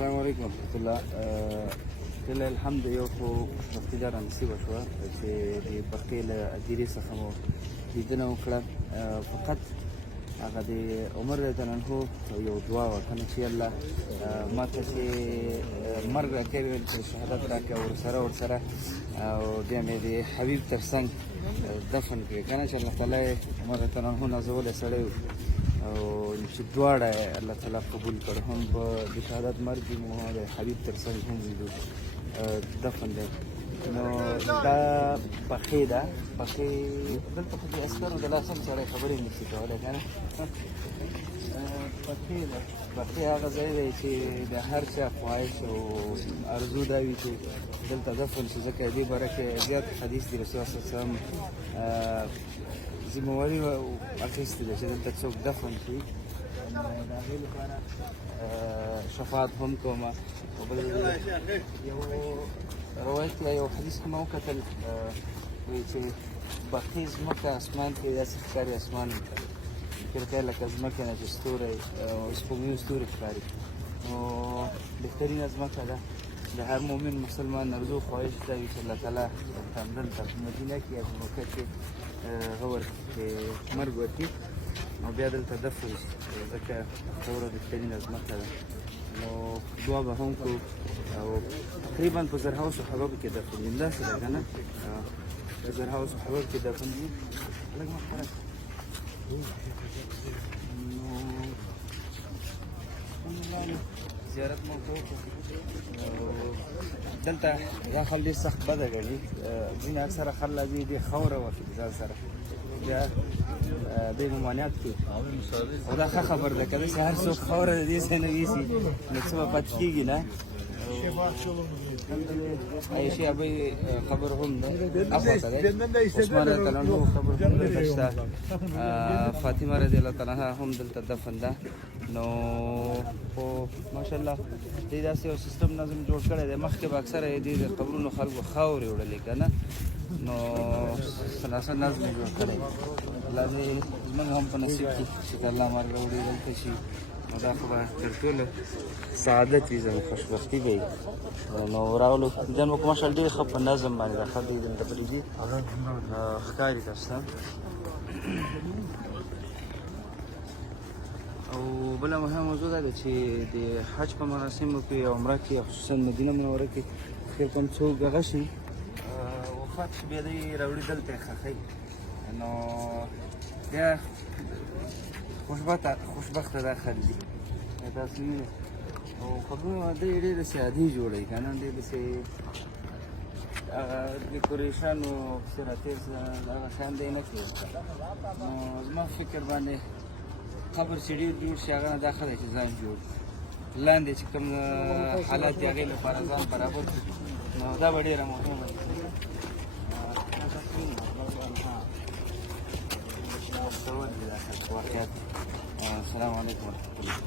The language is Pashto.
السلام عليكم ورحمة الله. لله الحمد یو خو خوشبختي دا رانصیبه شوه چې د برقې له ادیرې څخه مو لیدنه وکړه. فقط هغه د عمر رضی الله عنه یو دعا وه که نه چې الله ما ته چې مرګ راکوي ویل چې شهادت راکړه ورسره او بیا مې د حبیب تر څنګ دفن کړې که نه چې الله تعالی عمر رضی الله عنه نازولی سړی و او چې دواړه الله تعالی قبول کړ، هم په د شهادت مرګ مو د حبیب تر څنګ هم لیدو دفن دی. نو دا پخې ده، پخې دلته خو د عسکرو د لاسه هم سړی خبرې نشي کولی که نه. پخې ده، پخې هغه ځای دی چې د هر چا خواهش او ارزو دا وي چې دلته دفن شي، ځکه دې باره کې زیات حدیث د رسول صلی الله علیه وسلم ذمواري اخیستې ده چې دلته څوک دفن شي. د هغې لپاره شفاعت هم کوم. او بل یو روایت یا یو حدیث کې ما وکتل وایي چې برقي ځمکه اسمان کې داسې ښکاري، اسمان کرکۍ لکه ځمکې نه چې ستوری سپوږمۍ ستوري ښکاري. نو بهترینه ځمکه ده. د هر مؤمن مسلمان ارزو خواهش دا وي چې الله تعالی دلته په مدینه کې یا په مکه کې غور مرګ ورکړي او بیا دلته دفن شي، ځکه خاوره بهترینه ځمکه ده. نو دعا به هم کړو او تقریبا په زرهاو صحابه کې دفن دي، همداسې ده که نه؟ په زرهاو صحابه کې دفن دي. لږ مخکې نو زیارت مو وکړو. دلته دا خلک ډېر سخت بده ګڼي، ځینې اکثره خلک راځي دې خاوره واخلي ځان سره، بیا دوی ممانعت کوي. خو دا ښه خبر ده، که داسې هر څوک خاوره د دې ځای نه یوسي نو څه به پاتې کېږي نه. عایشې ابۍ قبر هم ده اخواته دی، عثمان رضی الله عنه قبر هم دلته شته، فاطمه رضی الله تعالی عنها هم دلته دفن ده. نو خو ماشاءالله دې داسې یو سیستم نظم جوړ کړی دی. مخکې به اکثره یې دې د قبرونو خلکو خاورې وړلې که نه، نو سناسه نظم یې جوړ کړی. الله دې زموږ هم په نصیب کړي چې د الله مرګ راوړي دلته شي، نو دا خو به تر ټولو سعادت وي، زموږ خوشبختي به وي. نو راغلو دیدن مو ماشاءالله ډېر ښه په نظم باندې دا خلک دلته پرېږدي ښکاري تاسو ته. او بله مهمه موضوع دا ده چې د حج په مراسمو کې او عمره کې خصوصا مدینه منوره کې خیر کوم څوک هغه شي وفات شي، بیا دوی راوړي دلته یې ښخوي. نو بیا خوشبخته دا خلک دي تاسو وینئ. او خبرونه دوی ډېرې داسې عادي جوړوي که نه، ډېر داسې ډیکوریشن او پسې راتېر هغه شیان دی نه کوي. نو زما فکر باندې قبر چې ډېر جوړ شي هغه نه دا ښه دی چې ځان جوړ لاندې چې کوم حالات د هغې لپاره ځان برابر کړي، نو دا به ډېره مهمه ده. واقعیت. السلام علیکم ورحمة الله.